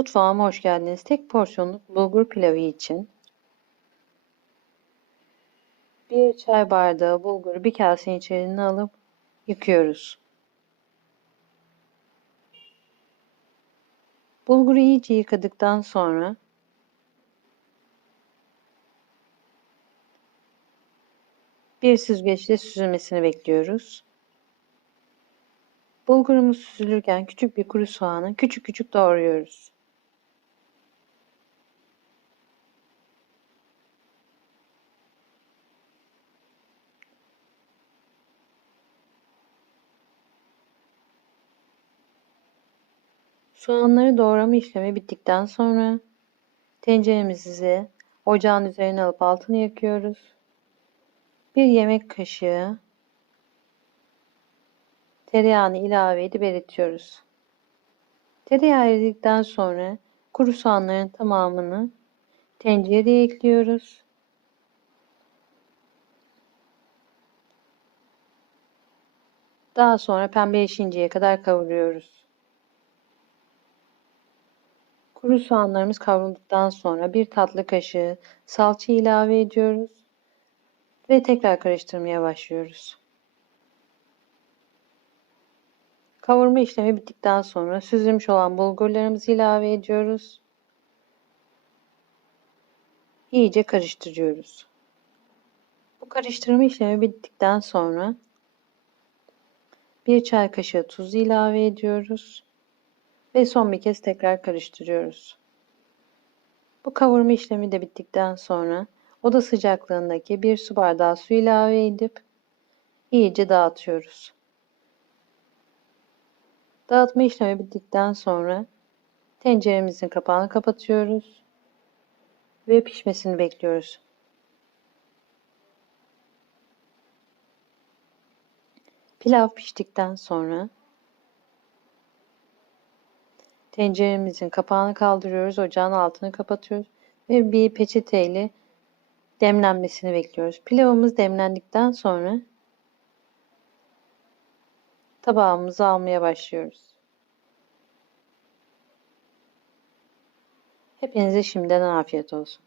Mutfağıma hoş geldiniz. Tek porsiyonluk bulgur pilavı için bir çay bardağı bulguru bir kasenin içerisine alıp yıkıyoruz. Bulguru iyice yıkadıktan sonra bir süzgeçte süzülmesini bekliyoruz. Bulgurumuz süzülürken küçük bir kuru soğanı küçük küçük doğruyoruz. Soğanları doğrama işlemi bittikten sonra tenceremizi ocağın üzerine alıp altını yakıyoruz. Bir yemek kaşığı tereyağını ilave edip eritiyoruz. Tereyağı eridikten sonra kuru soğanların tamamını tencereye ekliyoruz. Daha sonra pembeleşinceye kadar kavuruyoruz. Kuru soğanlarımız kavrulduktan sonra bir tatlı kaşığı salça ilave ediyoruz ve tekrar karıştırmaya başlıyoruz. Kavurma işlemi bittikten sonra süzülmüş olan bulgurlarımızı ilave ediyoruz. İyice karıştırıyoruz. Bu karıştırma işlemi bittikten sonra bir çay kaşığı tuz ilave ediyoruz ve son bir kez tekrar karıştırıyoruz. Bu kavurma işlemi de bittikten sonra oda sıcaklığındaki bir su bardağı su ilave edip iyice dağıtıyoruz. Dağıtma işlemi bittikten sonra tenceremizin kapağını kapatıyoruz ve pişmesini bekliyoruz. Pilav piştikten sonra tenceremizin kapağını kaldırıyoruz, ocağın altını kapatıyoruz ve bir peçeteyle demlenmesini bekliyoruz. Pilavımız demlendikten sonra tabağımıza almaya başlıyoruz. Hepinize şimdiden afiyet olsun.